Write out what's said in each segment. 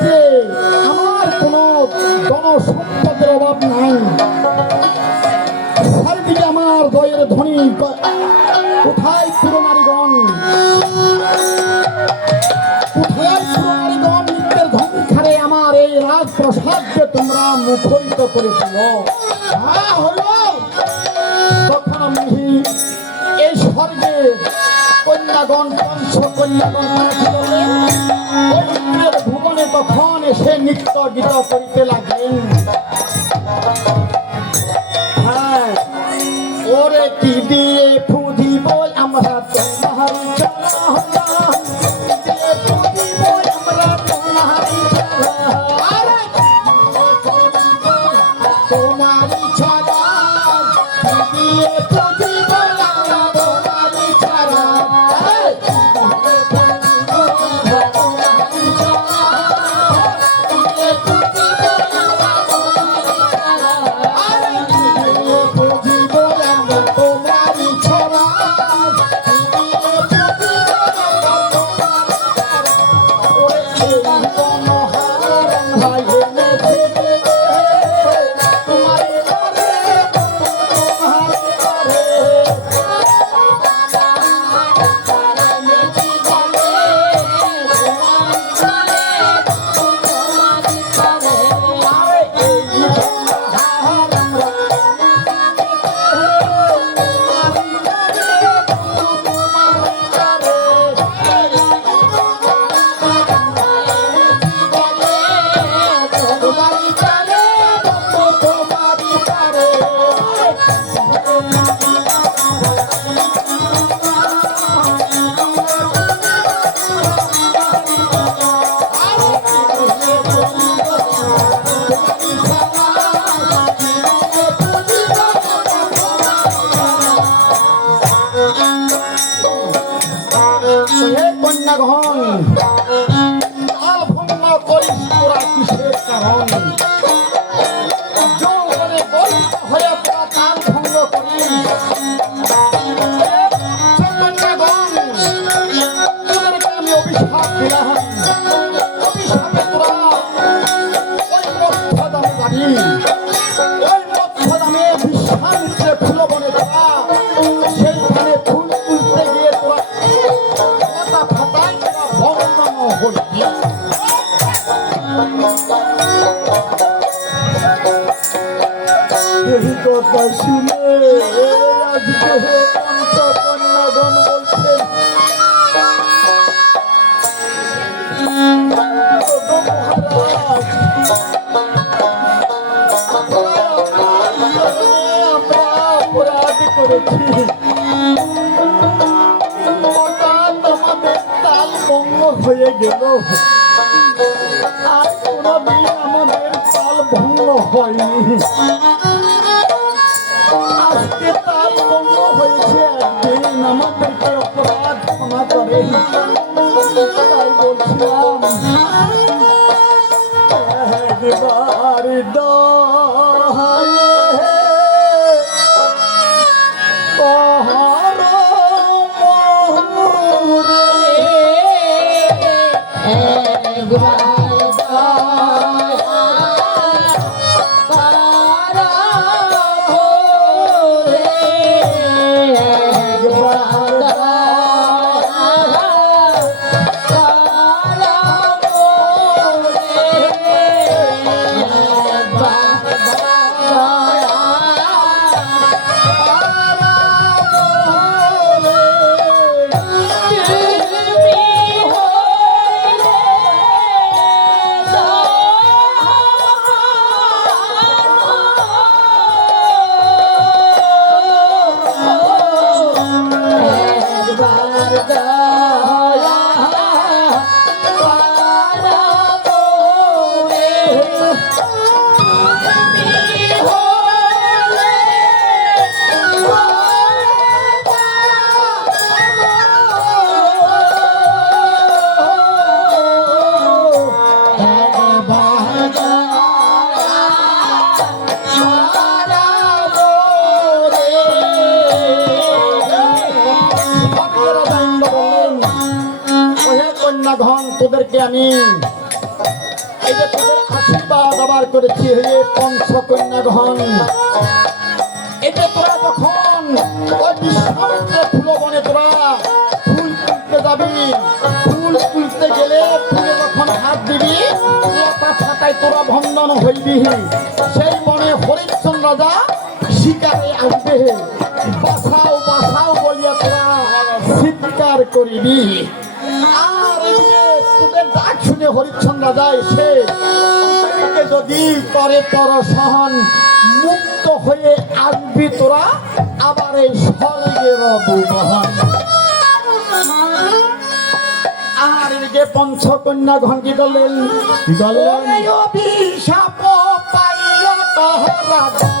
যে আমার কোনো জনসম্পদের অভাব নাই। চারিদিকে আমার দয়ের ধ্বনি ক- কোথায় নিত্যের ধ্বংসারে আমার এই রাজপ্রসাদকে তোমরা মুখরিত করেছিল হ্যাঁ হলো স্বর্গে কন্যাগণ পঞ্চ কন্যাগণ ভুবনে তখন এসে নৃত্য গীত করিতে লাগলেন। হ্যাঁ ওরে কি দিয়ে কারণ যৌবনে গরিব হয়ে তোরা তাল ভঙ্গ কন্যাগণ, তোদেরকে আমি অভিশাপ দিলাম অভিশাপে তোরা ওই মধ্য দামে যাবি ওই মধ্য দামে বিশ্বামিত্রে ফুল বনে যাবা সেইখানে ফুল তুলতে গিয়ে তোরা মাথা ফাটাই তোরা বর্ণনা হবি আমরা অপরাধ করেছি আমাদের তাল হয়ে গেল আর কোনদিন আমাদের তাল ভঙ্গ হয়নি। আমার দেশের অপরাধ ক্ষমা করে তাই বলছিলাম একবার দহার একবার আমি আশীর্বাদ আবার করেছি হয়ে পঞ্চকন্যা ঘন যে তোরা যখন ফুল বনে তোরা ফুল তুলতে যাবি, ফুল তুলতে গেলে ফুলে যখন হাত দিবি, লতা ফাটাই তোরা ভন্দন হইবি। সেই বনে হরিচন্দ্র রাজা শিকারে আসবে। বাসাও বাসাও বলিয়া তোরা চিৎকার করিবি। আর এদিকে ডাক শুনে হরিচন্দ্র রাজা এসে তোদেরকে যদি করে তর সহন মুক্ত হয়ে আসবি তোরা আবার এই স্বর্গের আর এদিকে পঞ্চকন্যা ঘন্টি অভিশাপ পাইয়া তাহারা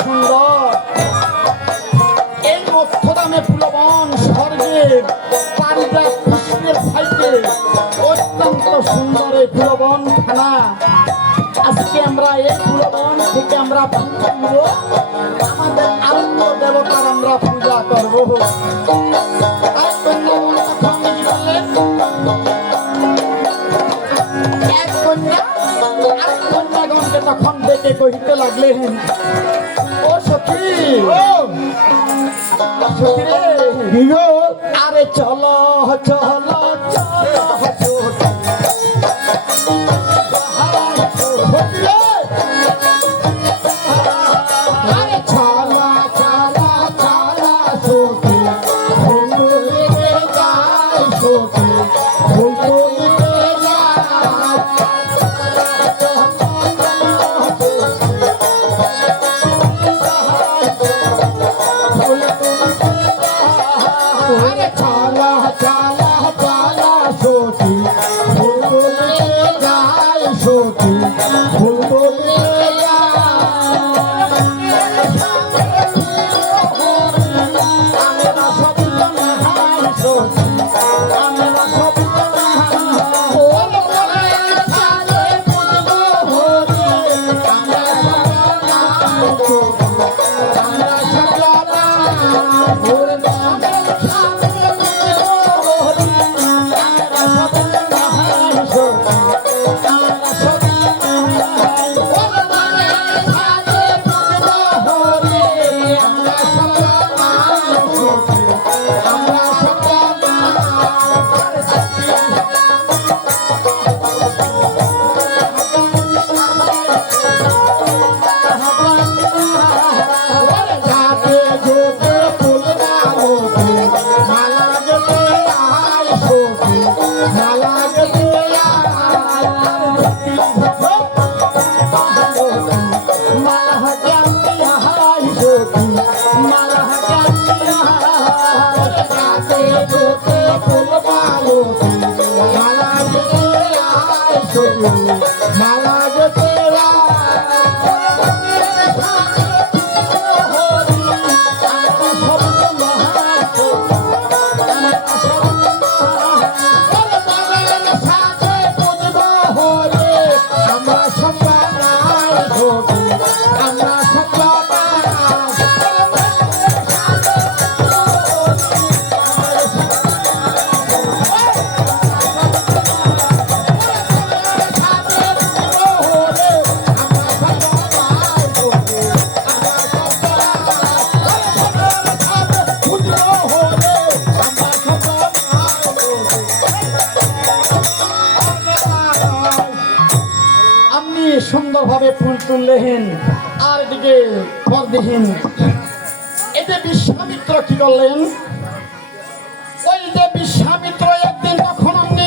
সুন্দর। এই মধ্যদামে ফুলবন স্বর্গের পারিজাত পুষ্পের সাইতে অত্যন্ত সুন্দর এই ফুলবন খানা আজকে আমরা এই ফুলবন থেকে আমরা পান্তা নিব আমাদের আনন্দ দেবতার আমরা পূজা করব। এক কন্যা আর কন্যাগণকে তখন ডেকে কহিতে লাগলেন ও সখী সখী রে আরে চলো চলো চলো মালা ভাবে ফুল তুললেন আর এদিকে পরদিহীন এতে বিশ্বামিত্র কি করলেন? ওই যে বিশ্বামিত্র একদিন তখন আপনি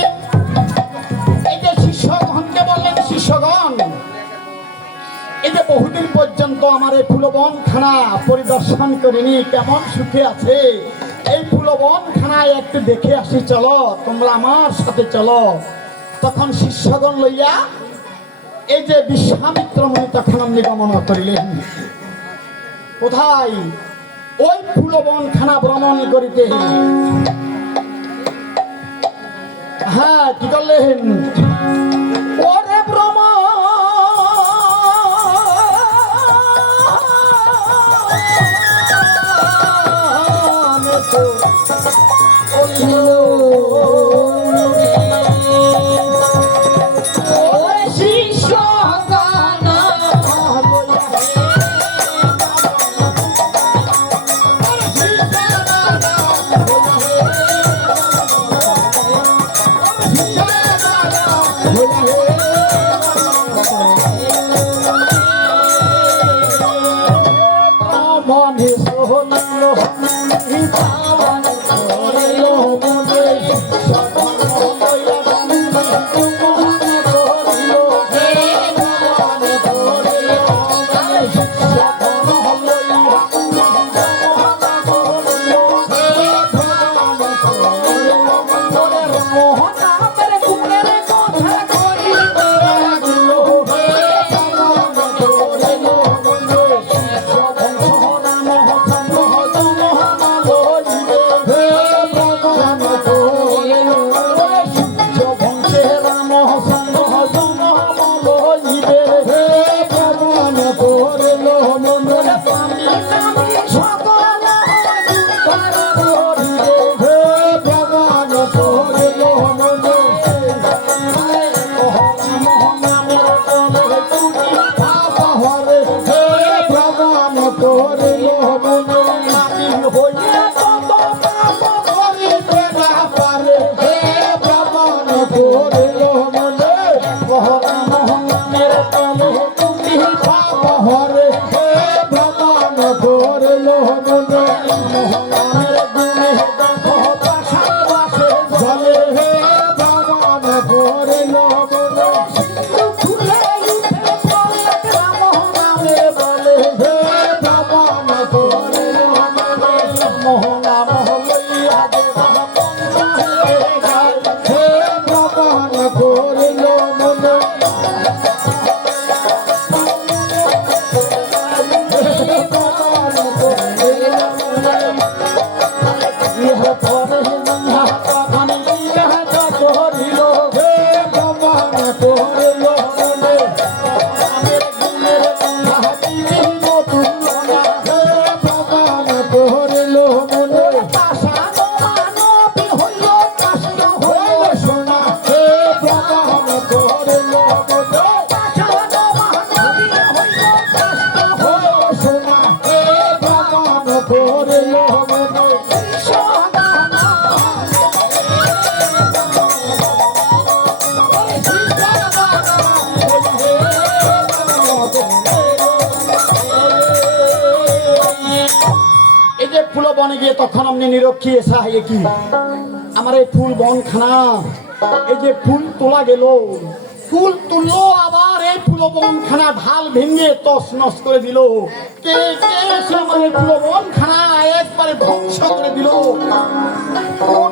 এই যে শিষ্যগণকে বললেন, শিষ্যগণ, এই যে বহুদিন পর্যন্ত আমার এই ফুলবন খানা পরিদর্শন করিনি, কেমন সুখে আছে? এই ফুলবন খানায় একটু দেখে আসি, চলো, তোমরা আমার সাথে চলো। তখন শিষ্যগণ লইয়া এই যে বিশ্বামিত্র মুনি তখন আপনি গমন করিলেন, কোথায় ওই ফুলবন খানা ভ্রমণ করিতে? হ্যাঁ কি করলেন? ওরে মনে পাবন করলো বনে গিয়ে তখন আপনি নিরক্ষী এসা হয়ে কি? আমার এই ফুল বন খানা, এই যে ফুল তোলা গেল, ফুল তুললো, আবার এই ফুল বন খানা ঢাল ভেঙে তস নস করে দিল। কে কে সে আমার ফুল বন খানা একবারে ধ্বংস করে দিল?